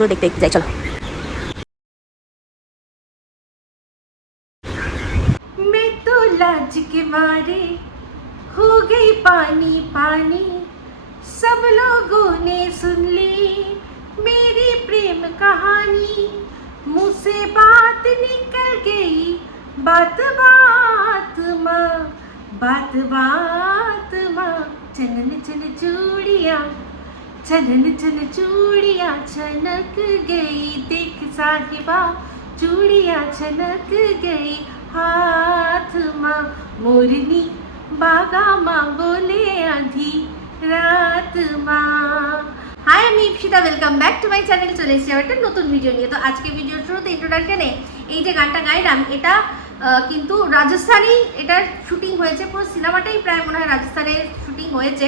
দেখতে দেখতে যাই, চলো। मैं तो लाज के मारे हो गई पानी पानी, सब लोगों ने सुन ली मेरी प्रेम कहानी, मुँह से बात निकल गई बात बात माँ, बात बात माँ। चनन चन चूड़ियाँ, चनन चन चूड़ियाँ छनक गई, देख साहिबा चूड़ियाँ छनक गई हाथ माँ, मोरनी बागा माँ बोले आधी রাত মা। হাই, আমি Ipsita, welcome back to my channel. চলে এসেছি একটা নতুন ভিডিও নিয়ে। তো আজকে ভিডিওর শুরুতে ইন্ট্রোডাকশনে এই যে গানটা গাইলাম, এটা কিন্তু রাজস্থানেই এটার শুটিং হয়েছে। পুরো সিনেমাটাই প্রায় মনে হয় রাজস্থানে শুটিং হয়েছে।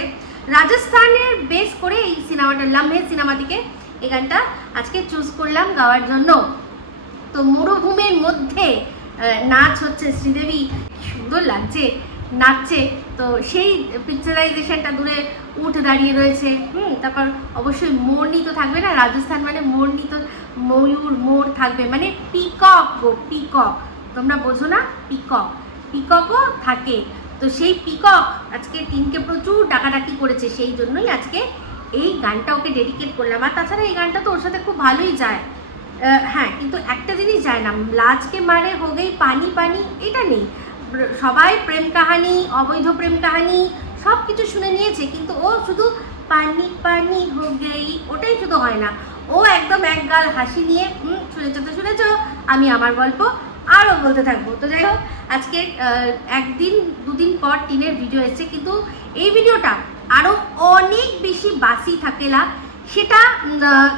রাজস্থানের বেস করে এই সিনেমাটা, লাম্হে সিনেমা থেকে এই গানটা আজকে চুজ করলাম গাওয়ার জন্য। তো মরুভূমির মধ্যে নাচ হচ্ছে, শ্রীদেবী সুন্দর লাগছে নাচছে। তো সেই পিকচারাইজেশনটা দূরে উঠে দাঁড়িয়ে রয়েছে। তারপর অবশ্যই মোরনি তো থাকবে না, রাজস্থান মানে মোরনি, তো ময়ূর মোর থাকবে, মানে পিকক গো, পিকক, তোমরা বোঝো না, পিকক, পিককও থাকে। তো সেই পিকক আজকে টিনকে প্রচুর ডাকাডাকি করেছে, সেই জন্যই আজকে এই গানটা ওকে ডেডিকেট করলাম। আর তাছাড়া এই গানটা তো ওর সাথে খুব ভালোই যায়। হ্যাঁ, কিন্তু একটা জিনিস যায় না, লাজকে মারে হো গই পানি পানি, এটা নেই। সবাই প্রেম কাহানি, অবৈধ প্রেম কাহানি সব কিছু শুনে নিয়েছে, কিন্তু ও শুধু পানি পানি হো গই, ওটাই শুধু হয় না। ও একদম এক গাল হাসি নিয়ে শুনেছো তো শুনেছো, আমি আমার গল্প আরও বলতে থাকবো। তো যাই হোক, আজকে একদিন দুদিন পর টিনের ভিডিও এসছে, কিন্তু এই ভিডিওটা আরও অনেক বেশি বাসি থাকেলা। সেটা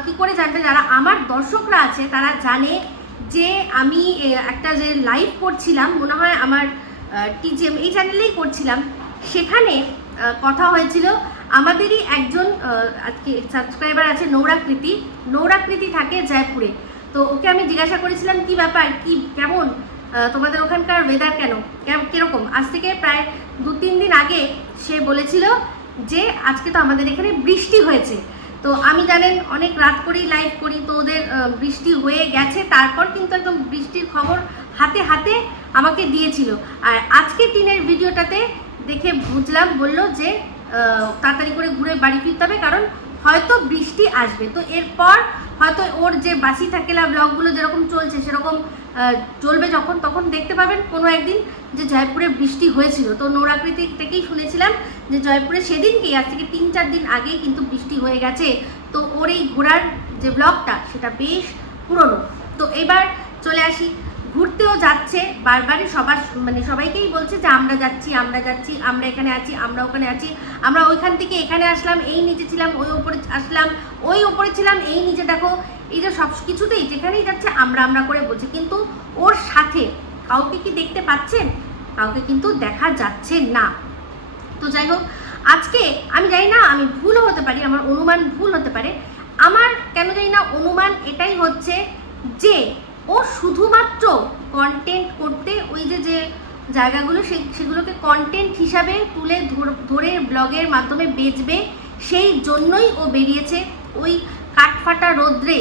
কি করে জানতে, যারা আমার দর্শকরা আছে তারা জানে যে আমি একটা যে লাইভ করছিলাম, মনে হয় আমার টিজিএম এই চ্যানেলেই করছিলাম। সেখানে কথা হয়েছিল, আমাদেরই একজন আজকে সাবস্ক্রাইবার আছে নৌরাকৃতি, নৌরাকৃতি থাকে জয়পুরে। তো ওকে আমি জিজ্ঞাসা করেছিলাম কি ব্যাপার, কি কেমন তোমাদের ওখানকার ওয়েদার, কীরকম। আজ থেকে প্রায় 2-3 দিন আগে সে বলেছিল যে আজকে তো আমাদের এখানে বৃষ্টি হয়েছে। তো আমি জানেন অনেক রাত করেই লাইভ করি, তো ওদের বৃষ্টি হয়ে গেছে, তারপর কিন্তু একদম বৃষ্টির খবর হাতে হাতে আমাকে দিয়েছিল। আর আজকে টিনের ভিডিওটাতে দেখে বুঝলাম, বললো যে তাড়াতাড়ি করে ঘুরে বাড়ি ফিরতে হবে, কারণ হয়তো বৃষ্টি আসবে। তো এরপর হয়তো ওর যে বাসি থাকেলা ব্লগগুলো যেরকম চলছে সেরকম চলবে, যখন তখন দেখতে পাবেন কোনো একদিন যে জয়পুরে বৃষ্টি হয়েছিল। তো নৌরাকৃতি থেকেই শুনেছিলাম যে জয়পুরে সেদিনকেই, আজ থেকে 3-4 দিন আগেই কিন্তু বৃষ্টি হয়ে গেছে। তো ওর এই ঘোরার যে ব্লগটা সেটা বেশ পুরনো। তো এবার চলে আসি, ঘুরতেও যাচ্ছে বারবারই, সবাইকেই বলছে যে আমরা যাচ্ছি, আমরা যাচ্ছি, আমরা এখানে আছি, আমরা ওখানে আছি, আমরা ওইখান থেকে এখানে আসলাম, এই নিচে ছিলাম, ওই ওপরে আসলাম, ওই ওপরে ছিলাম, এই নিচে দেখো। এই যে সব কিছুতেই যেখানেই যাচ্ছে আমরা আমরা করে বলছে, কিন্তু ওর সাথে কাউকে কি দেখতে পাচ্ছেন? কাউকে কিন্তু দেখা যাচ্ছে না। তো যাই হোক, আজকে আমি জানি না, আমি ভুলও হতে পারি, আমার অনুমান ভুল হতে পারে। আমার কেন জানি না অনুমান এটাই হচ্ছে যে ও শুধুমাত্র কন্টেন্ট করতে, ওই যে জায়গাগুলো সেগুলোকে কন্টেন্ট হিসাবে তুলে ধরে ব্লগের মাধ্যমে বেচবে, সেই জন্যই ও বেরিয়েছে। ওই কাঠফাটা রোদ্রে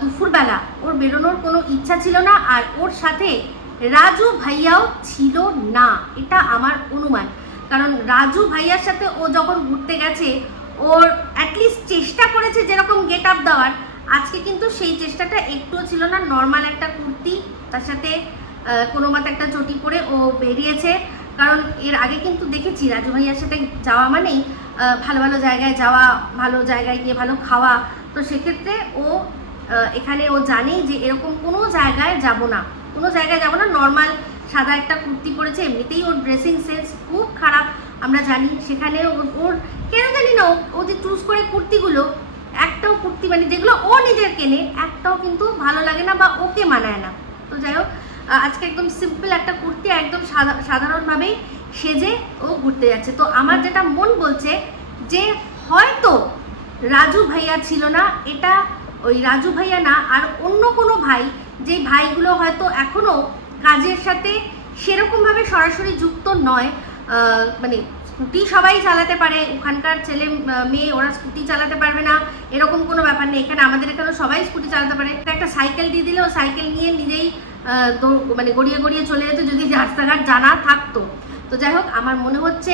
দুপুরবেলা ওর বেরোনোর কোনো ইচ্ছা ছিল না, আর ওর সাথে রাজু ভাইয়াও ছিল না, এটা আমার অনুমান। কারণ রাজু ভাইয়ার সাথে ও যখন ঘুরতে গেছে, ওর অ্যাটলিস্ট চেষ্টা করেছে যেরকম গেট আপ দেওয়ার, আজকে কিন্তু সেই চেষ্টাটা একটুও ছিল না। নর্মাল একটা কুর্তি, তার সাথে কোনো মতে একটা চটি পরে ও বেরিয়েছে। কারণ এর আগে কিন্তু দেখেছি রাজু ভাইয়ার সাথে যাওয়া মানেই ভালো ভালো জায়গায় যাওয়া, ভালো জায়গায় গিয়ে ভালো খাওয়া। তো সেক্ষেত্রে ও এখানে ও জানেই যে এরকম কোনো জায়গায় যাব না, কোনো জায়গায় যাব না। নর্মাল সাদা একটা কুর্তি পরেছে, এমনিতেই ওর ড্রেসিং সেন্স খুব খারাপ আমরা জানি। সেখানে ওর কেন জানি না, ও যে চুজ করে কুর্তিগুলো, একটাও কুর্তি মানে যেগুলো ও নিজের কেনে, একটাও কিন্তু ভালো লাগে না বা ওকে মানায় না। তো যাই হোক, আজকে একদম সিম্পল একটা কুর্তি, একদম সাধারণভাবেই সেজে ও ঘুরতে যাচ্ছে। তো আমার যেটা মন বলছে যে হয়তো রাজু ভাইয়া ছিল না, এটা ওই রাজু ভাইয়া না, আর অন্য কোনো ভাই, যে ভাইগুলো হয়তো এখনও কাজের সাথে সেরকমভাবে সরাসরি যুক্ত নয়, মানে স্কুটি সবাই চালাতে পারে, ওখানকার ছেলে মেয়ে ওরা স্কুটি চালাতে পারবে না এরকম কোনো ব্যাপার নেই। এখানে আমাদের এখানে সবাই স্কুটি চালাতে পারে। একটা সাইকেল দিয়ে দিলে ও সাইকেল নিয়ে নিজেই মানে গড়িয়ে গড়িয়ে চলে যেত যদি রাস্তাঘাট জানা থাকতো। তো যাই হোক, আমার মনে হচ্ছে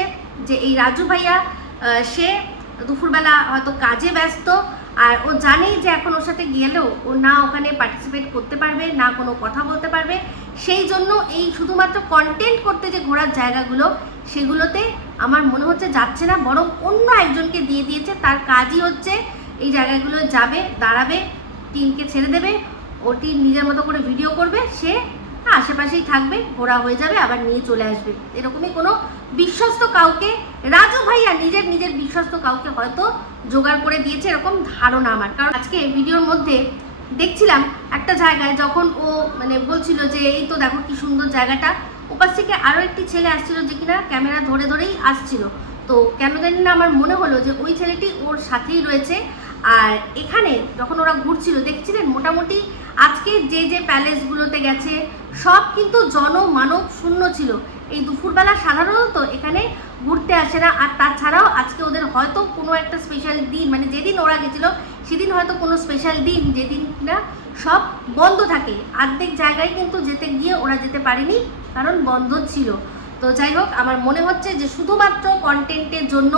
যে এই রাজু ভাইয়া সে দুপুরবেলা হয়তো কাজে ব্যস্ত, আর ও জানেই যে এখন ওর সাথে গেলেও ও না ওখানে পার্টিসিপেট করতে পারবে, না কোনো কথা বলতে পারবে। সেই জন্য এই শুধুমাত্র কন্টেন্ট করতে যে ঘোরার জায়গাগুলো সেগুলোতে আমার মনে হচ্ছে যাচ্ছে না, বরং অন্য একজনকে দিয়ে দিয়েছে। তার কাজই হচ্ছে এই জায়গাগুলো যাবে, দাঁড়াবে, টিমকে ছেড়ে দেবে, ওটি নিজের মতো করে ভিডিও করবে, সে আশেপাশেই থাকবে, ঘোরা হয়ে যাবে, আবার নিয়ে চলে আসবে। এরকমই কোনো বিশ্বস্ত কাউকে রাজু ভাইয়া নিজের বিশ্বস্ত কাউকে হয়তো জোগাড় করে দিয়েছে, এরকম ধারণা আমার। কারণ আজকে ভিডিওর মধ্যে দেখছিলাম একটা জায়গায় যখন ও মানে বলছিল যে এই তো দেখো কি সুন্দর জায়গাটা, ওপাশ থেকে আরও একটি ছেলে আসছিল যে কিনা ক্যামেরা ধরে ধরেই আসছিল। তো কেন জানি না আমার মনে হলো যে ওই ছেলেটি ওর সাথেই রয়েছে। আর এখানে যখন ওরা ঘুরছিল দেখছিলেন মোটামুটি আজকে যে যে প্যালেসগুলোতে গেছে সব কিন্তু জনমানব শূন্য ছিল। এই দুপুরবেলা সাধারণত এখানে ঘুরতে আসে না। আর তাছাড়াও আজকে ওদের হয়তো কোনো একটা স্পেশাল দিন, মানে যেদিন ওরা গেছিলো সেদিন হয়তো কোনো স্পেশাল দিন যেদিন কিনা সব বন্ধ থাকে। অর্ধেক জায়গায় কিন্তু যেতে গিয়ে ওরা যেতে পারেনি, কারণ বন্ধ ছিল। তো যাই হোক, আমার মনে হচ্ছে যে শুধুমাত্র কন্টেন্টের জন্য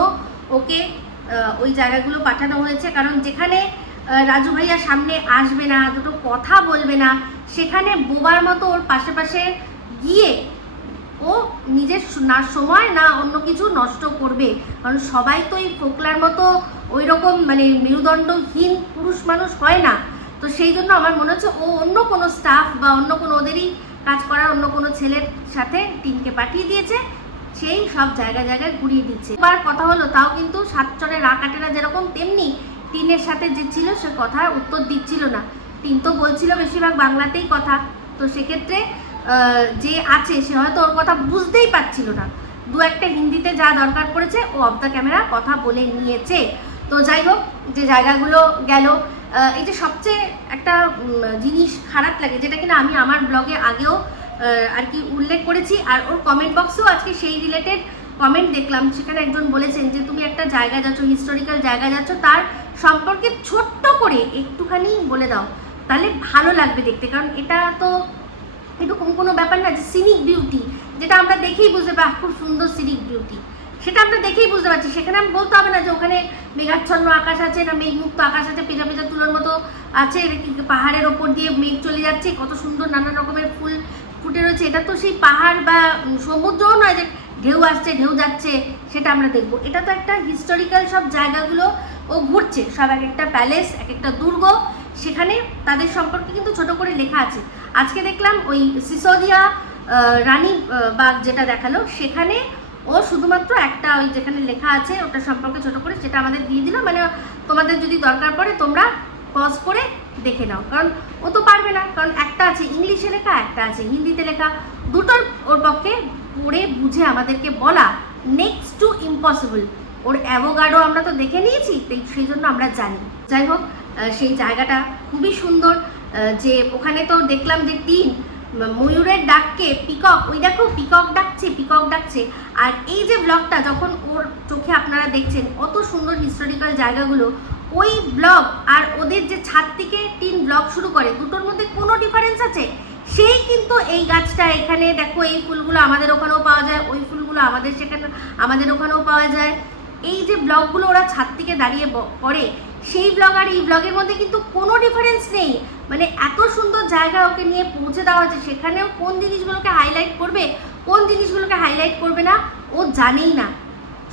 ওকে ওই জায়গাগুলো পাঠানো হয়েছে। কারণ যেখানে রাজু ভাইয়া সামনে আসবে না, দুটো কথা বলবে না, সেখানে বোবার মতো ওর পাশে পাশে গিয়ে ও নিজের না সময় না অন্য কিছু নষ্ট করবে। কারণ সবাই তো এই ফোকলার মতো ওই রকম মানে মেরুদণ্ডহীন পুরুষ মানুষ হয় না। তো সেই জন্য আমার মনে হচ্ছে ও অন্য কোনো স্টাফ বা অন্য কোনো ওদেরই কাজ করার অন্য কোনো ছেলের সাথে টিমকে পাঠিয়ে দিয়েছে, সেই সব জায়গায় জায়গায় ঘুরিয়ে দিচ্ছে। এবার কথা হলো, তাও কিন্তু সাতচরে রা কাটে না যেরকম, তেমনি টিনের সাথে যে ছিল সে কথার উত্তর দিচ্ছিল না। টিন তো বলছিল বেশিরভাগ বাংলাতেই কথা। তো সেক্ষেত্রে যে আছে সে হয়তো ওর কথা বুঝতেই পারছিল না, দু একটা হিন্দিতে যা দরকার পড়েছে ও অফ দ্য ক্যামেরা কথা বলে নিয়েছে। তো যাই হোক, যে জায়গাগুলো গেল, এই যে সবচেয়ে একটা জিনিস খারাপ লাগে, যেটা কিনা আমি আমার ব্লগে আগেও আর কি উল্লেখ করেছি, আর ওর কমেন্ট বক্সেও আজকে সেই রিলেটেড কমেন্ট দেখলাম। সেখানে একজন বলেছেন যে তুমি একটা জায়গা যাচ্ছ, হিস্টোরিক্যাল জায়গা যাচ্ছ, তার সম্পর্কে ছোট্ট করে একটুখানি বলে দাও, তাহলে ভালো লাগবে দেখতে। কারণ এটা তো এরকম কোনো ব্যাপার না যে সিনিক বিউটি, যেটা আমরা দেখেই বুঝতে পারি খুব সুন্দর সিনিক বিউটি, সেটা আমরা দেখেই বুঝতে পারছি। সেখানে আমি বলতে হবে না যে ওখানে মেঘাচ্ছন্ন আকাশ আছে না মেঘমুক্ত আকাশ আছে, পেঁজা পেঁজা তুলোর মতো আছে, পাহাড়ের ওপর দিয়ে মেঘ চলে যাচ্ছে, কত সুন্দর নানান রকমের ফুল ফুটে রয়েছে। এটা তো সেই পাহাড় বা সমুদ্রও নয় যে ঢেউ আসছে ঢেউ যাচ্ছে সেটা আমরা দেখবো। এটা তো একটা হিস্টোরিক্যাল সব জায়গাগুলো ও ঘুরছে, সব এক একটা প্যালেস, এক একটা দুর্গ, সেখানে তাদের সম্পর্কে কিন্তু ছোট করে লেখা আছে। আজকে দেখলাম ওই সিসোদিয়া রানী বাগ যেটা দেখালো, সেখানে ও শুধুমাত্র একটা ওই যেখানে লেখা আছে ওটা সম্পর্কে ছোট করে সেটা আমাদের দিয়ে দিল। মানে তোমাদের যদি দরকার পড়ে তোমরা পজ করে দেখে নাও, কারণ ও তো পারবে না, কারণ একটা আছে ইংলিশে লেখা, একটা আছে হিন্দিতে লেখা, দুটোর ওর পক্ষে পড়ে বুঝে আমাদেরকে বলা next to impossible. Or avocado আমরা তো দেখে নিয়েছি, সেই জন্য আমরা জানি। যাই হোক, সেই জায়গাটা খুবই সুন্দর। যে ওখানে তো দেখলাম যে টিন ময়ূরের ডাককে পিকক, ওই দেখো পিকক ডাকছে, পিকক ডাকছে। আর এই যে ব্লগটা যখন ওর চোখে আপনারা দেখছেন অত সুন্দর হিস্টোরিক্যাল জায়গাগুলো, ওই ব্লগ আর ওদের যে ছাদ থেকে টিন ব্লগ শুরু করে, দুটোর মধ্যে কোনো ডিফারেন্স আছে? সেই কিন্তু এই গাছটা এখানে দেখো, এই ফুলগুলো আমাদের ওখানেও পাওয়া যায়, ওই ফুলগুলো আমাদের সেখানে আমাদের ওখানেও পাওয়া যায়। এই যে ব্লগগুলো ওরা ছাদ থেকে দাঁড়িয়ে করে, সেই ব্লগ আর এই ব্লগের মধ্যে কিন্তু কোনো ডিফারেন্স নেই। মানে এত সুন্দর জায়গা ওকে নিয়ে পৌঁছে দেওয়া হচ্ছে, সেখানেও কোন জিনিসগুলোকে হাইলাইট করবে, কোন জিনিসগুলোকে হাইলাইট করবে না ও জানেই না।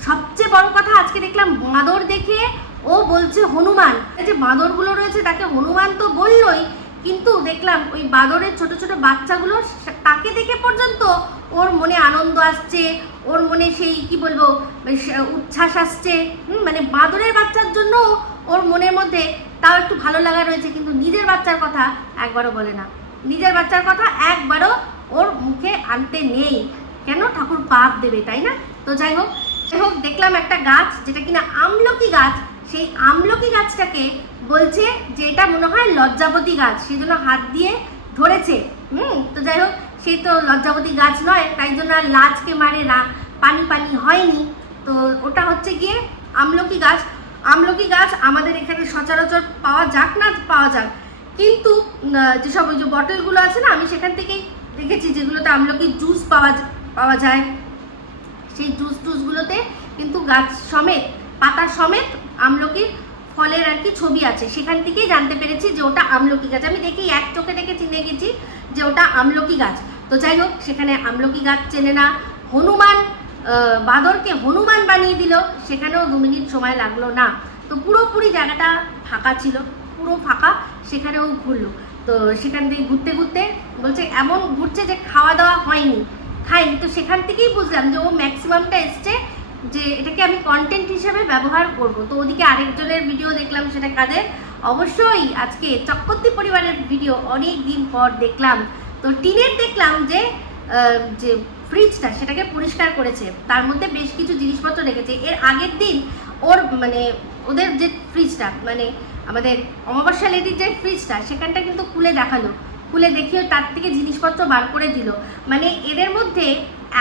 সবচেয়ে বড় কথা, আজকে দেখলাম বাঁদর দেখে ও বলছে হনুমান। যে বাঁদরগুলো রয়েছে তাকে হনুমান তো বললই, কিন্তু দেখলাম ওই বাঁদরের ছোট ছোট বাচ্চাগুলো, তাকে দেখে পর্যন্ত ওর মনে আনন্দ আসছে, ওর মনে সেই কি বলবো উচ্ছ্বাস আসছে। মানে বাঁদরের বাচ্চার জন্য ওর মনের মধ্যে তাও একটু ভালো লাগা রয়েছে, কিন্তু নিজের বাচ্চার কথা একবারও বলে না, নিজের বাচ্চার কথা একবারও ওর মুখে আনতে নেই। কেন? ঠাকুর পাপ দেবে, তাই না? তো যাই হোক, দেখলাম একটা গাছ যেটা কিনা আমলকি গাছ, সেই আমলকি গাছটাকে বলছে যে এটা মনে হয় লজ্জাবতী গাছ, সেই জন্য হাত দিয়ে ধরেছে। তো যাই হোক, সেই তো লজ্জাবতী গাছ নয়, তাই জন্য আর লাজকে মারে না, পানি পানি হয়নি। তো ওটা হচ্ছে গিয়ে আমলকি গাছ। আমলকি গাছ আমাদের এখানে সচরাচর পাওয়া যাক না পাওয়া যাক, কিন্তু যেসব ওই যে বটলগুলো আছে না, আমি সেখান থেকেই দেখেছি যেগুলোতে আমলকির জুস পাওয়া যায়, সেই জুসগুলোতে কিন্তু গাছ সমেত পাতা সমেত আমলকির ফলের আর কি ছবি আছে। সেখান থেকেই জানতে পেরেছি যে ওটা আমলকি গাছ। আমি দেখি এক চোখে দেখে চিনে গেছি যে ওটা আমলকি গাছ। তো যাই হোক, সেখানে আমলকি গাছ চেনে না, হনুমান বাঁদরকে হনুমান বানিয়ে দিল, সেখানেও 2 মিনিট সময় লাগলো না। তো পুরোপুরি জায়গাটা ফাঁকা ছিল, পুরো ফাঁকা, সেখানেও ঘুরলো। তো সেখান থেকে ঘুরতে ঘুরতে বলছে এমন ঘুরছে যে খাওয়া দাওয়া হয়নি, খাইনি। তো সেখান থেকেই বুঝলাম যে ও ম্যাক্সিমামটা এসছে যে এটাকে আমি কন্টেন্ট হিসেবে ব্যবহার করব। তো ওদিকে আরেকজনের ভিডিও দেখলাম, সেটা কাদের, অবশ্যই আজকে চক্রবর্তী পরিবারের ভিডিও অনেক দিন পর দেখলাম। তো টিনের দেখলাম যে ফ্রিজটা সেটাকে পরিষ্কার করেছে, তার মধ্যে বেশ কিছু জিনিসপত্র রেখেছে। এর আগের দিন ওর মানে ওদের যে ফ্রিজটা, মানে আমাদের অমাবস্যা লেডির যে ফ্রিজটা, সেখানটা কিন্তু খুলে দেখালো, খুলে দেখিয়ে তার থেকে জিনিসপত্র বার করে দিল। মানে এদের মধ্যে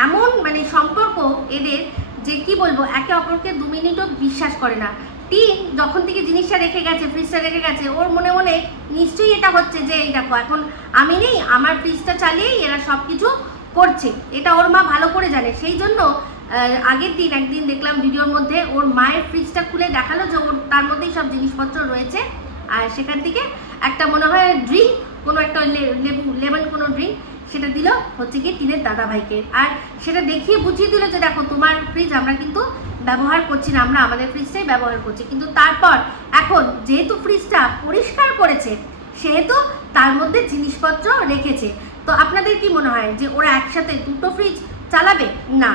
এমন মানে সম্পর্ক এদের যে কি বলবো, একে অপরকে 2 মিনিটও বিশ্বাস করে না। টিন যখন থেকে জিনিসটা রেখে গেছে, ফ্রিজটা রেখে গেছে, ওর মনে মনে নিশ্চয়ই এটা হচ্ছে যে এই দেখো এখন আমি নেই, আমার ফ্রিজটা চালিয়েই এরা সব কিছু করছে। এটা ওর মা ভালো করে জানে। সেই জন্য আগের দিন একদিন দেখলাম ভিডিওর মধ্যে ওর মায়ের ফ্রিজটা খুলে দেখালো যে ওর তার মধ্যেই সব জিনিসপত্র রয়েছে। আর সেখান থেকে একটা মনে হয় ড্রিঙ্ক, কোনো একটা লেমন কোনো ড্রিঙ্ক, সেটা দিল হচ্ছে গিয়ে টিনের দাদা ভাইকে। আর সেটা দেখিয়ে বুঝিয়ে দিল যে দেখো তোমার ফ্রিজ আমরা কিন্তু ব্যবহার করছি না, আমরা আমাদের ফ্রিজটাই ব্যবহার করছি। কিন্তু তারপর এখন যেহেতু ফ্রিজটা পরিষ্কার করেছে, সেহেতু তার মধ্যে জিনিসপত্র রেখেছে। তো আপনাদের কি মনে হয় যে ওরা একসাথে দুটো ফ্রিজ চালাবে? না,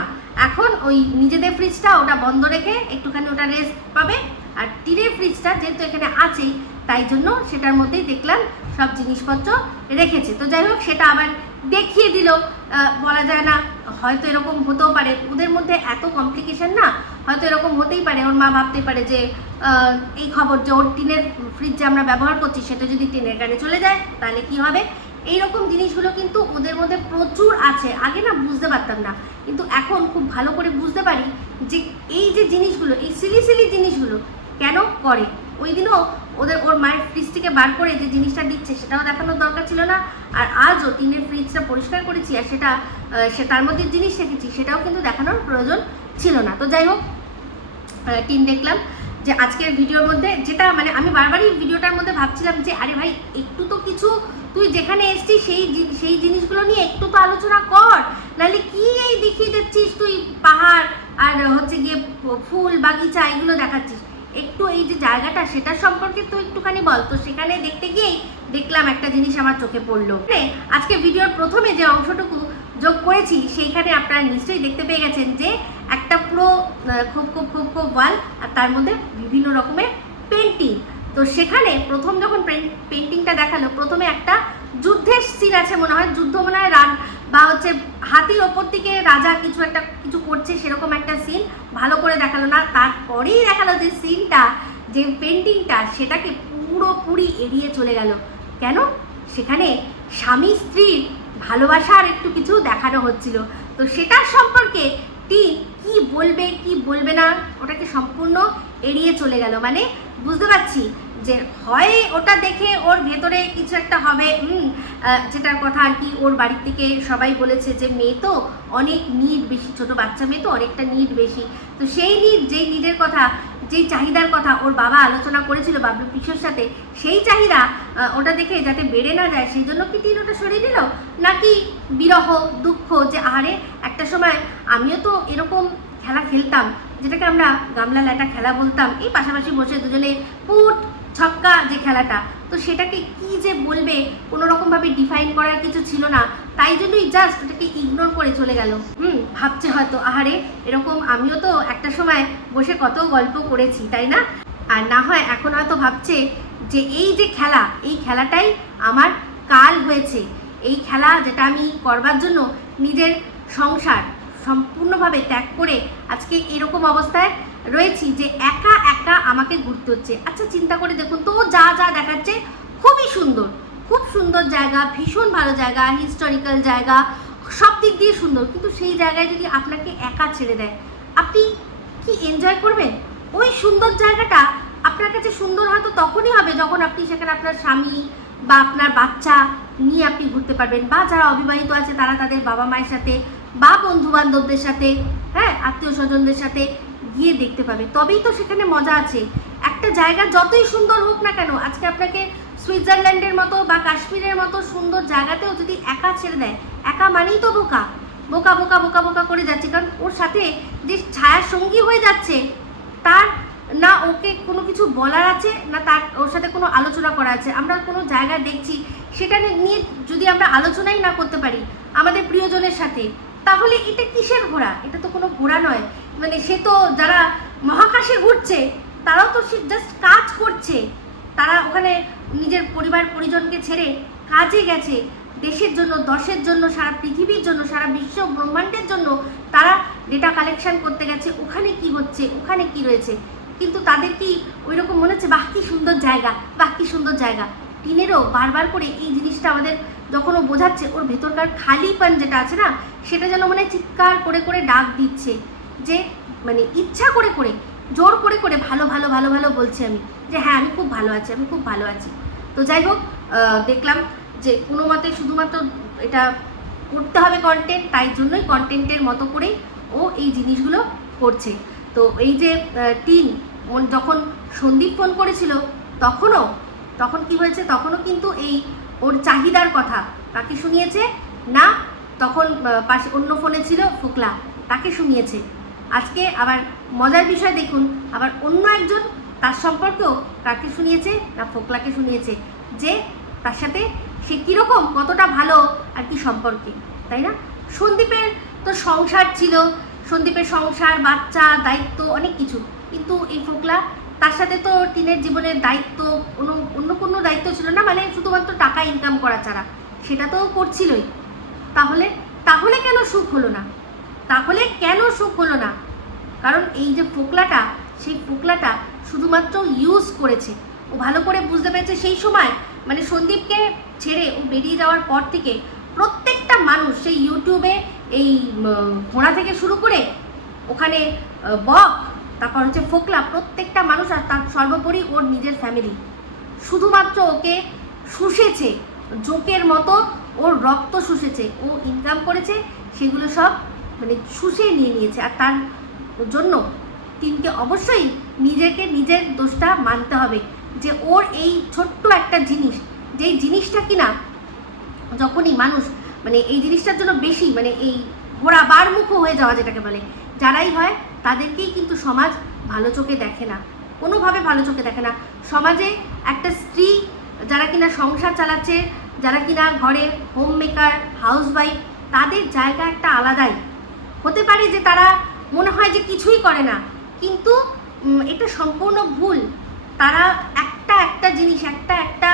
এখন ওই নিজেদের ফ্রিজটা ওটা বন্ধ রেখে একটুখানি ওটা রেস্ট পাবে। আর টিনের ফ্রিজটা যেহেতু এখানে আছেই, তাই জন্য সেটার মধ্যেই দেখলাম সব জিনিসপত্র রেখেছে। তো যাই হোক, সেটা আবার দেখিয়ে দিল। বলা যায় না, হয়তো এরকম হতেও পারে, ওদের মধ্যে এত কমপ্লিকেশন না, হয়তো এরকম হতেই পারে। ওর মা ভাবতে পারে যে এই খবর যে ওর টিনের ফ্রিজ যে আমরা ব্যবহার করছি, সেটা যদি টিনের কানে চলে যায় তাহলে কি হবে। এইরকম জিনিসগুলো কিন্তু ওদের মধ্যে প্রচুর আছে। আগে না বুঝতে পারতাম না, কিন্তু এখন খুব ভালো করে বুঝতে পারি যে এই যে জিনিসগুলো, এই সিলি জিনিসগুলো কেন করে। ওই দিনও ওর মায়ের ফ্রিজ থেকে বার করে যে জিনিসটা দিচ্ছে, সেটাও দেখানোর দরকার ছিল না। আর আজও টিনের ফ্রিজটা পরিষ্কার করেছি আর সে তার মধ্যে জিনিস রেখেছি, সেটাও কিন্তু দেখানোর প্রয়োজন ছিল না। তো যাই হোক, টিন দেখলাম যে আজকের ভিডিওর মধ্যে যেটা মানে আমি বারবারই ভিডিওটার মধ্যে ভাবছিলাম যে আরে ভাই একটু তো কিছু, তুই যেখানে এসছিস সেই জিনিসগুলো নিয়ে একটু তো আলোচনা কর, নাহলে কি এই দেখিয়ে দিচ্ছিস তুই পাহাড় আর হচ্ছে গিয়ে ফুল বাগিচা এগুলো দেখাচ্ছিস, একটু এই যে জায়গাটা সেটার সম্পর্কে তো একটুখানি বল। তো সেখানে দেখতে গিয়েই দেখলাম একটা জিনিস আমার চোখে পড়লো। আজকে ভিডিওর প্রথমে যে অংশটুকু যোগ করেছি, সেইখানে আপনারা নিশ্চয়ই দেখতে পেয়ে গেছেন যে একটা পুরো খুব ওয়াল, আর তার মধ্যে বিভিন্ন রকমের পেন্টিং। তো সেখানে প্রথম যখন পেন্টিংটা দেখালো, প্রথমে একটা যুদ্ধের সিন আছে, মনে হয় যুদ্ধ, মনে হয় রান বা হচ্ছে হাতির ওপর থেকে রাজা কিছু করছে, সেরকম একটা সিন ভালো করে দেখালো না। তারপরেই দেখালো যে সিনটা, যে পেন্টিংটা, সেটাকে পুরোপুরি এড়িয়ে চলে গেল। কেন? সেখানে স্বামী স্ত্রীর ভালোবাসার একটু কিছু দেখানো হচ্ছিল। তো সেটার সম্পর্কে টিন কি বলবে কি বলবে না, ওটাকে সম্পূর্ণ এড়িয়ে চলে গেল। মানে বুঝতে পারছি যে হয় ওটা দেখে ওর ভেতরে কিছু একটা হবে, যেটার কথা আর কি ওর বাড়ির থেকে সবাই বলেছে যে মেয়ে তো অনেক নিড বেশি, ছোট বাচ্চা মেয়ে তো অনেকটা নিড বেশি। তো সেই যেই নিডের কথা, যেই চাহিদার কথা ওর বাবা আলোচনা করেছিল বাবলু পিসোর সাথে, সেই চাহিদা ওটা দেখে যাতে বেড়ে না যায় সেই জন্য কি টিন ওটা সরিয়ে দিল, নাকি বিরহ দুঃখ যে আরে একটা সময় আমিও তো এরকম খেলা খেলতাম, যেটাকে আমরা গামলা ল্যাটা খেলা বলতাম, এই পাশাপাশি বসে দুজনে পুট ছক্কা যে খেলাটা, তো সেটাকে কি যে বলবে কোনো রকমভাবে ডিফাইন করার কিছু ছিল না, তাই জন্যই জাস্ট ওটাকে ইগনোর করে চলে গেল। ভাবছে হয়তো আহারে এরকম আমিও তো একটা সময় বসে কত গল্প করেছি, তাই না? আর না হয় এখন হয়তো ভাবছে যে এই যে খেলা, এই খেলাটাই আমার কাল হয়েছে, এই খেলা যেটা আমি করবার জন্য নিজের সংসার সম্পূর্ণভাবে ত্যাগ করে আজকে এরকম অবস্থায় রয়েছি যে একা একা আমাকে ঘুরতে হচ্ছে। আচ্ছা চিন্তা করে দেখুন তো, যা দেখাচ্ছে খুবই সুন্দর, খুব সুন্দর জায়গা, ভীষণ ভালো জায়গা, হিস্টোরিক্যাল জায়গা, সব দিক দিয়ে সুন্দর, কিন্তু সেই জায়গায় যদি আপনাকে একা ছেড়ে দেয়, আপনি কি এনজয় করবেন? ওই সুন্দর জায়গাটা আপনার কাছে সুন্দর হয়তো তখনই হবে যখন আপনি সেখানে আপনার স্বামী বা আপনার বাচ্চা নিয়ে আপনি ঘুরতে পারবেন, বা যারা অবিবাহিত আছে তারা তাদের বাবা মায়ের সাথে বা বন্ধু বান্ধবদের সাথে, হ্যাঁ, আত্মীয় স্বজনদের সাথে গিয়ে দেখতে পাবে, তবেই তো সেখানে মজা আছে। একটা জায়গা যতই সুন্দর হোক না কেন, আজকে আপনাকে সুইজারল্যান্ডের মতো বা কাশ্মীরের মতো সুন্দর জায়গাতেও যদি একা ছেড়ে দেয়, একা মানেই তো বোকা বোকা বোকা বোকা বোকা করে যাচ্ছে, কারণ ওর সাথে যে ছায়ার সঙ্গী হয়ে যাচ্ছে তার না ওকে কোনো কিছু বলার আছে, না তার ওর সাথে কোনো আলোচনা করা আছে। আমরা কোনো জায়গা দেখছি, সেটা নিয়ে যদি আমরা আলোচনাই না করতে পারি আমাদের প্রিয়জনের সাথে, তাহলে এটা কিসের ঘোরা? এটা তো কোনো ঘোরা নয়। মানে সে তো যারা মহাকাশে ঘুরছে তারাও তো সে জাস্ট কাজ করছে, তারা ওখানে নিজের পরিবার পরিজনকে ছেড়ে কাজে গেছে, দেশের জন্য, দশের জন্য, সারা পৃথিবীর জন্য, সারা বিশ্ব ব্রহ্মাণ্ডের জন্য তারা ডেটা কালেকশন করতে গেছে, ওখানে কি হচ্ছে, ওখানে কি রয়েছে। কিন্তু তাদের কি ওই রকম মনে হচ্ছে বাহ কি সুন্দর জায়গা, বাহ কি সুন্দর জায়গা? টিনেরও বারবার করে এই জিনিসটা আমাদের যখন ও বোঝাচ্ছে, ওর ভেতরকার খালিপন যেটা আছে না, সেটা যেন মানে চিৎকার করে করে ডাক দিচ্ছে, যে মানে ইচ্ছা করে করে, জোর করে করে ভালো ভালো ভালো ভালো বলছি আমি, যে হ্যাঁ আমি খুব ভালো আছি, আমি খুব ভালো আছি। তো যাই হোক, দেখলাম যে কোনো মতে শুধুমাত্র এটা করতে হবে কন্টেন্ট, তাই জন্যই কন্টেন্টের মতো করেই ও এই জিনিসগুলো করছে। তো এই যে টিন যখন সন্দীপ ফোন করেছিল তখন কি হয়েছে, তখনও কিন্তু এই ওর চাহিদার কথা তাকে শুনিয়েছে না, তখন পাশে অন্য ফোনে ছিল ফোকলা, তাকে শুনিয়েছে। আজকে আবার মজার বিষয় দেখুন, আবার অন্য একজন তার সম্পর্কেও কাকে শুনিয়েছে না, ফোকলাকে শুনিয়েছে, যে তার সাথে সে কীরকম, কতটা ভালো আর কি সম্পর্কে, তাই না? সন্দীপের তো সংসার ছিল, সন্দীপের সংসার, বাচ্চা, দায়িত্ব, অনেক কিছু, কিন্তু এই ফোকলা তার সাথে তো টিনের জীবনের দায়িত্ব, অন্য কোনো দায়িত্ব ছিল না, মানে শুধুমাত্র টাকা ইনকাম করা ছাড়া, সেটা তো করছিলই। তাহলে কেন সুখ হলো না? তাহলে কেন সুখ হলো না? কারণ এই যে ফোকলাটা, সেই ফোকলাটা শুধুমাত্র ইউজ করেছে। ও ভালো করে বুঝতে পেরেছে সেই সময়, মানে সন্দীপকে ছেড়ে ও বেরিয়ে যাওয়ার পর থেকে প্রত্যেকটা মানুষ, সেই ইউটিউবে এই ঘোড়া থেকে শুরু করে ওখানে বক, তারপর হচ্ছে ফোকলা, প্রত্যেকটা মানুষ, আর তার সর্বোপরি ওর নিজের ফ্যামিলি শুধুমাত্র ওকে শুষেছে, জোকের মতো ওর রক্ত শুষেছে। ও ইনকাম করেছে, সেগুলো সব মানে শুষে নিয়ে নিয়েছে। আর তার জন্য টিনকে অবশ্যই নিজের দোষটা মানতে হবে, যে ওর এই ছোট্ট একটা জিনিস, যেই জিনিসটা কিনা যখনই মানুষ মানে এই জিনিসটার জন্য বেশি মানে এই ঘোড়া বারমুখো হয়ে যাওয়া যেটাকে বলে, যারাই হয় তাদেরকেই কিন্তু সমাজ ভালো চোখে দেখে না, কোনোভাবে ভালো চোখে দেখে না। সমাজে একটা স্ত্রী যারা কিনা সংসার চালাচ্ছে, যারা কিনা ঘরে হোম মেকার, হাউসওয়াইফ, তাদের জায়গা একটা আলাদাই। হতে পারে যে তারা মনে হয় যে কিছুই করে না, কিন্তু এটা সম্পূর্ণ ভুল। তারা একটা জিনিস, একটা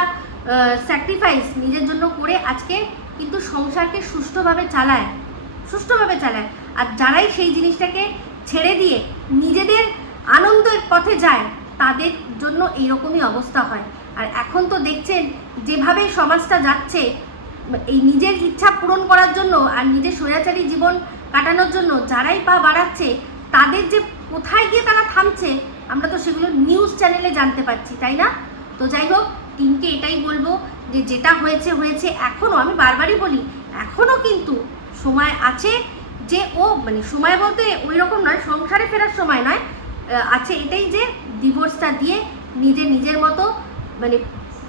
স্যাক্রিফাইস নিজের জন্য করে আজকে কিন্তু সংসারকে সুষ্ঠুভাবে চালায়। আর যারাই সেই জিনিসটাকে ছেড়ে দিয়ে নিজেদের আনন্দের পথে যায়, তাদের জন্য এইরকমই অবস্থা হয়। আর এখন তো দেখছেন যেভাবে সমাজটা যাচ্ছে, এই নিজের ইচ্ছা পূরণ করার জন্য আর নিজের স্বৈরাচারী জীবন কাটানোর জন্য যারাই পা বাড়াচ্ছে, তাদের যে কোথায় গিয়ে তারা থামছে, আমরা তো সেগুলো নিউজ চ্যানেলে জানতে পারছি, তাই না? তো যাই হোক, টিনকে এটাই বলবো যে যেটা হয়েছে, এখনও আমি বারবারই বলি, এখনও কিন্তু সময় আছে যে ও মানে সময় বলতে ওই রকম নয়, সংসারে ফেরার সময় নয়, আছে এটাই যে ডিভোর্সটা দিয়ে নিজের মতো মানে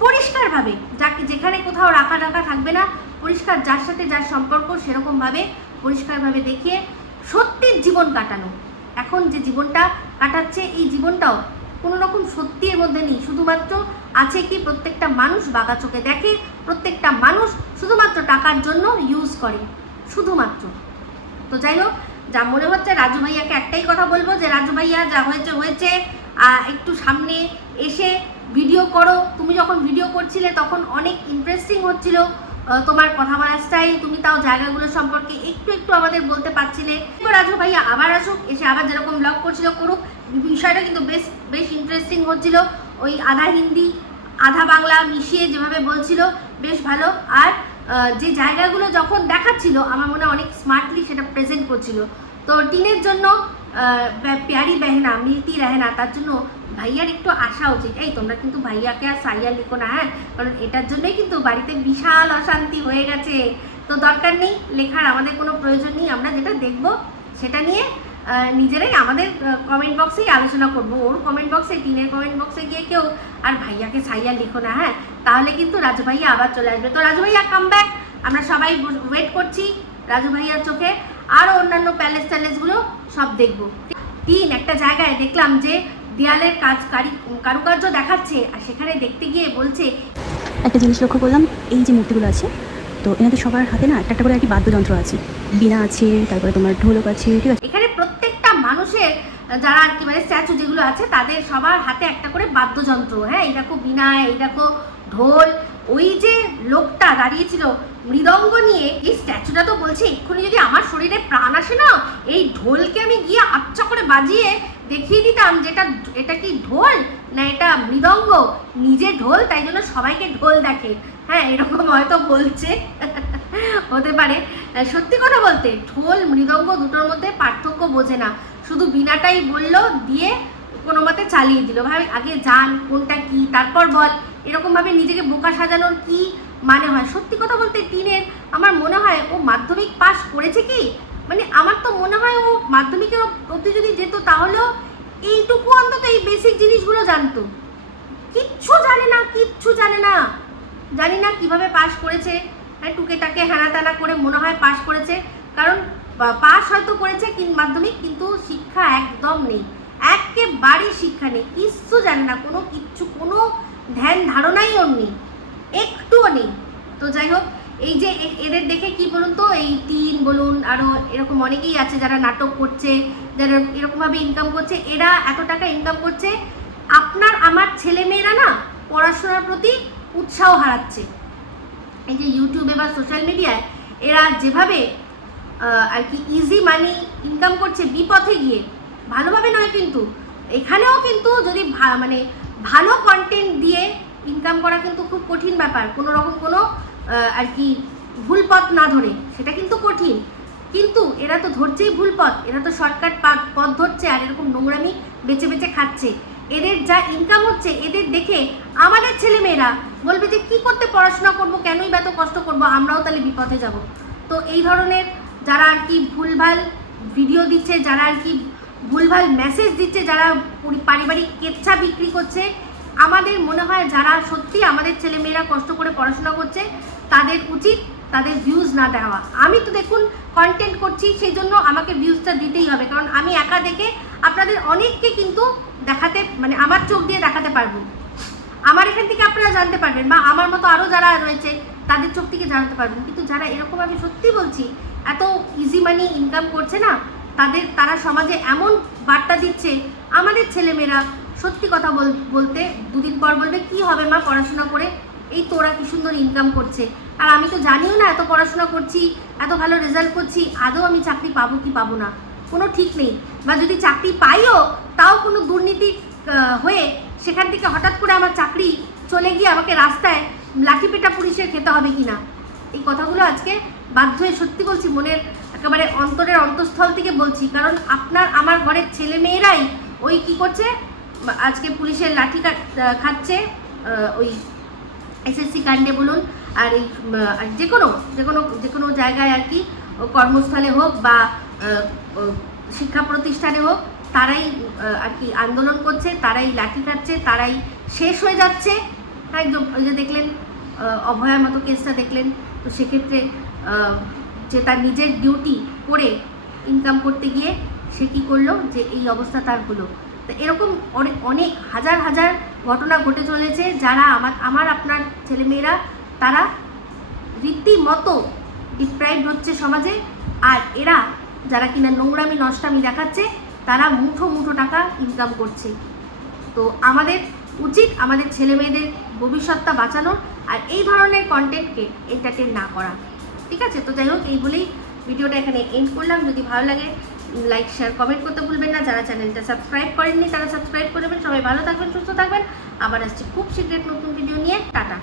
পরিষ্কারভাবে, যাকে যেখানে কোথাও রাখা থাকবে না, পরিষ্কার যার সাথে যার সম্পর্ক সেরকমভাবে পরিষ্কারভাবে দেখিয়ে সত্যির জীবন কাটানো। এখন যে জীবনটা কাটাচ্ছে, এই জীবনটাও কোনো রকম সত্যির মধ্যে নেই, শুধুমাত্র আছে কি প্রত্যেকটা মানুষ বাঁকা চোখে দেখে, প্রত্যেকটা মানুষ শুধুমাত্র টাকার জন্য ইউজ করে, শুধুমাত্র। তো যাই হোক, যা মনে হচ্ছে রাজু ভাইয়াকে একটাই কথা বলবো, যে রাজু ভাইয়া যা হয়েছে একটু সামনে এসে ভিডিও করো। তুমি যখন ভিডিও করছিলে তখন অনেক ইন্টারেস্টিং হচ্ছিল তোমার কথা বলার স্টাইল, তুমি তাও জায়গাগুলো সম্পর্কে একটু আমাদের বলতে পারছিলে। রাজু ভাইয়া আবার আসুক, এসে আবার যেরকম ব্লগ করছিল করুক, বিষয়টা কিন্তু বেশ ইন্টারেস্টিং হচ্ছিল। ওই আধা হিন্দি আধা বাংলা মিশিয়ে যেভাবে বলছিল, বেশ ভালো। আর যে জায়গাগুলো যখন দেখাচ্ছিল, আমার মনে হয় অনেক স্মার্টলি সেটা প্রেজেন্ট করছিল। তো টিনের জন্য প্যারি বেহনা মিলতি রহনা, তার জন্য ভাইয়ার একটু আসা উচিত। এই তোমরা কিন্তু ভাইয়াকে আর সাইয়া লিখো না, হ্যাঁ, কারণ এটার জন্যই কিন্তু বাড়িতে বিশাল অশান্তি হয়ে গেছে। তো দরকার নেই লেখার, আমাদের কোনো প্রয়োজন নেই। আমরা যেটা দেখব সেটা নিয়ে নিজেরাই আমাদের কমেন্ট বক্সেই আলোচনা করব। ওর কমেন্ট বক্সে, টিনের কমেন্ট বক্সে গিয়ে কেউ আর ভাইয়াকে সাইয়া লিখো না, হ্যাঁ, তাহলে কিন্তু রাজু ভাইয়া আবার চলে আসবে। তো রাজু ভাইয়া কাম ব্যাক, আমরা সবাই ওয়েট করছি রাজু ভাইয়ার চোখে। আরও অন্যান্য প্যালেস ট্যালেসগুলো সব দেখব। একটা জায়গায় দেখলাম যে দেয়ালের কারুকার্য দেখাচ্ছে, আর সেখানে দেখতে গিয়ে বলছে একটা জিনিস লক্ষ্য করলাম, এই যে মূর্তিগুলো আছে, তো এনাদের সবার হাতে না একটা করে আর কি বাদ্যযন্ত্র আছে, বীণা আছে, তারপরে তোমার ঢোলক আছে, ঠিক আছে। এখানে প্রত্যেকটা মানুষের যারা আর কি মানে স্ট্যাচু যেগুলো আছে তাদের সবার হাতে একটা করে বাদ্যযন্ত্র, হ্যাঁ, এই দেখো বীণা, এই দেখো ঢোল। ওই যে লোকটা দাঁড়িয়েছিল মৃদঙ্গ নিয়ে, এই স্ট্যাচুটা তো বলছে এক্ষুনি যদি আমার শরীরে প্রাণ আসে না, এই ঢোলকে আমি গিয়ে আচ্ছা করে বাজিয়ে দেখিয়ে দিতাম যে এটা কি ঢোল না এটা মৃদঙ্গ। নিজে ঢোল, তাই জন্য সবাইকে ঢোল দেখে, হ্যাঁ, এরকম হয়তো বলছে হতে পারে। সত্যি কথা বলতে ঢোল মৃদঙ্গ দুটোর মধ্যে পার্থক্য বোঝে না, শুধু বীণাটাই বললো, দিয়ে কোনো মতে চালিয়ে দিল। ভাবে আগে জান কোনটা কি, তারপর বল। এরকমভাবে নিজেকে বোকা সাজানোর কি মানে হয়? সত্যি কথা বলতে টিনের আমার মনে হয় ও মাধ্যমিক পাস করেছে কি, মানে আমার তো মনে হয় ও মাধ্যমিকের অবধি যদি যেত তাহলেও এইটুকু অন্তত এই বেসিক জিনিসগুলো জানতো। কিচ্ছু জানে না, কিচ্ছু জানে না। জানি না কিভাবে পাস করেছে, টুকে টাকে হানা টানা করে মনে হয় পাস করেছে, কারণ পাস হয়তো করেছে মাধ্যমিক, কিন্তু শিক্ষা একদম নেই, একেবারেই শিক্ষা নেই, কিচ্ছু জানে না, কোনো ধ্যান ধারণাই ওর নেই, একটুও নেই। তো যাই হোক, এই যে এদের দেখে কি বলুন তো, এই টিন বলুন, আরও এরকম অনেকেই আছে যারা নাটক করছে, যারা এরকমভাবে ইনকাম করছে, এরা এত টাকা ইনকাম করছে, আপনার আমার ছেলেমেয়েরা না পড়াশোনার প্রতি উৎসাহ হারাচ্ছে। এই যে ইউটিউবে বা সোশ্যাল মিডিয়ায় এরা যেভাবে আর কি ইজি মানি ইনকাম করছে বিপথে গিয়ে, ভালোভাবে নয়, কিন্তু এখানেও কিন্তু যদি মানে ভালো কন্টেন্ট দিয়ে ইনকাম করা কিন্তু খুব কঠিন ব্যাপার, কোনো রকম কোনো আর কি ভুল পথ না ধরে, সেটা কিন্তু কঠিন। কিন্তু এরা তো ধরছেই ভুল পথ, এরা তো শর্টকাট পথ ধরছে, আর এরকম নোংরামি বেছে বেছে খাচ্ছে। এদের যা ইনকাম হচ্ছে এদের দেখে আমাদের ছেলেমেয়েরা বলবে যে কী করতে পড়াশোনা করবো, কেনই বা এত কষ্ট করবো, আমরাও তাহলে বিপথে যাব। তো এই ধরনের যারা আর কি ভুলভাল ভিডিও দিচ্ছে, যারা আর কি ভুলভাল মেসেজ দিচ্ছে, যারা পারিবারিক কেচ্ছা বিক্রি করছে, আমাদের মনে হয় যারা সত্যি আমাদের ছেলেমেয়েরা কষ্ট করে পড়াশোনা করছে তাদের উচিত তাদের ভিউজ না দেওয়া। আমি তো দেখুন কন্টেন্ট করছি, সেই জন্য আমাকে ভিউজটা দিতেই হবে, কারণ আমি একা দেখে আপনাদের অনেককে কিন্তু দেখাতে, মানে আমার চোখ দিয়ে দেখাতে পারবো, আমার এখান থেকে আপনারা জানতে পারবেন, বা আমার মতো আরও যারা রয়েছে তাদের চোখ থেকে জানতে পারবেন। কিন্তু যারা এরকম আমি সত্যি বলছি এত ইজি মানি ইনকাম করছে না, তারা সমাজে এমন বার্তা দিচ্ছে, আমাদের ছেলেমেয়েরা সত্যি কথা বলতে দুদিন পর বলবে কি হবে মা পড়াশোনা করে, এই তোরা কি সুন্দর ইনকাম করছে, আর আমি তো জানিও না এত পড়াশোনা করছি, এত ভালো রেজাল্ট করছি, আদৌ আমি চাকরি পাবো কি পাবো না কোনো ঠিক নেই, বা যদি চাকরি পাইও তাও কোনো দুর্নীতি হয়ে সেখান থেকে হঠাৎ করে আমার চাকরি চলে গিয়ে আমাকে রাস্তায় লাঠিপেটা পুলিশের খেতে হবে কি না। এই কথাগুলো আজকে বাধ্য হয়ে সত্যি বলছি, মনের একেবারে অন্তরের অন্তঃস্থল থেকে বলছি, কারণ আপনার আমার ঘরের ছেলে মেয়েরাই ওই কি করছে, আজকে পুলিশের লাঠি খাচ্ছে, ওই এসএসসি কাণ্ডে বলুন, আর এই যে কোনো জায়গায় আর কি কর্মস্থলে হোক বা শিক্ষা প্রতিষ্ঠানে হোক, তারাই আর কি আন্দোলন করছে, তারাই লাঠি খাচ্ছে, তারাই শেষ হয়ে যাচ্ছে। একদম ওই যে দেখলেন অভয়ার মতো কেসটা দেখলেন, তো সেক্ষেত্রে যে তার নিজের ডিউটি করে ইনকাম করতে গিয়ে সে কী করলো, যে এই অবস্থা তার হলো। তো এরকম অনেক হাজার হাজার ঘটনা ঘটে চলেছে, যারা আমার আপনার ছেলেমেয়েরা তারা রীতিমতো ডিপ্রাইভড হচ্ছে সমাজে, আর এরা যারা কিনা নোংরামি নষ্টামি দেখাচ্ছে তারা মুঠো মুঠো টাকা ইনকাম করছে। তো আমাদের উচিত আমাদের ছেলেমেয়েদের ভবিষ্যৎটা বাঁচানোর, আর এই ধরনের কন্টেন্টকে এন্টারটেন না করা। ঠিক আছে, তো যাই হোক, এই বলেই ভিডিওটা এখানে এন্ড করলাম। যদি ভালো লাগে লাইক শেয়ার কমেন্ট করতে ভুলবেন না, যারা চ্যানেলটা সাবস্ক্রাইব করেননি তারা সাবস্ক্রাইব করে দেবেন। সবাই ভালো থাকবেন, সুস্থ থাকবেন, আবার আসছে খুব শীঘ্রই নতুন ভিডিও নিয়ে। টাটা।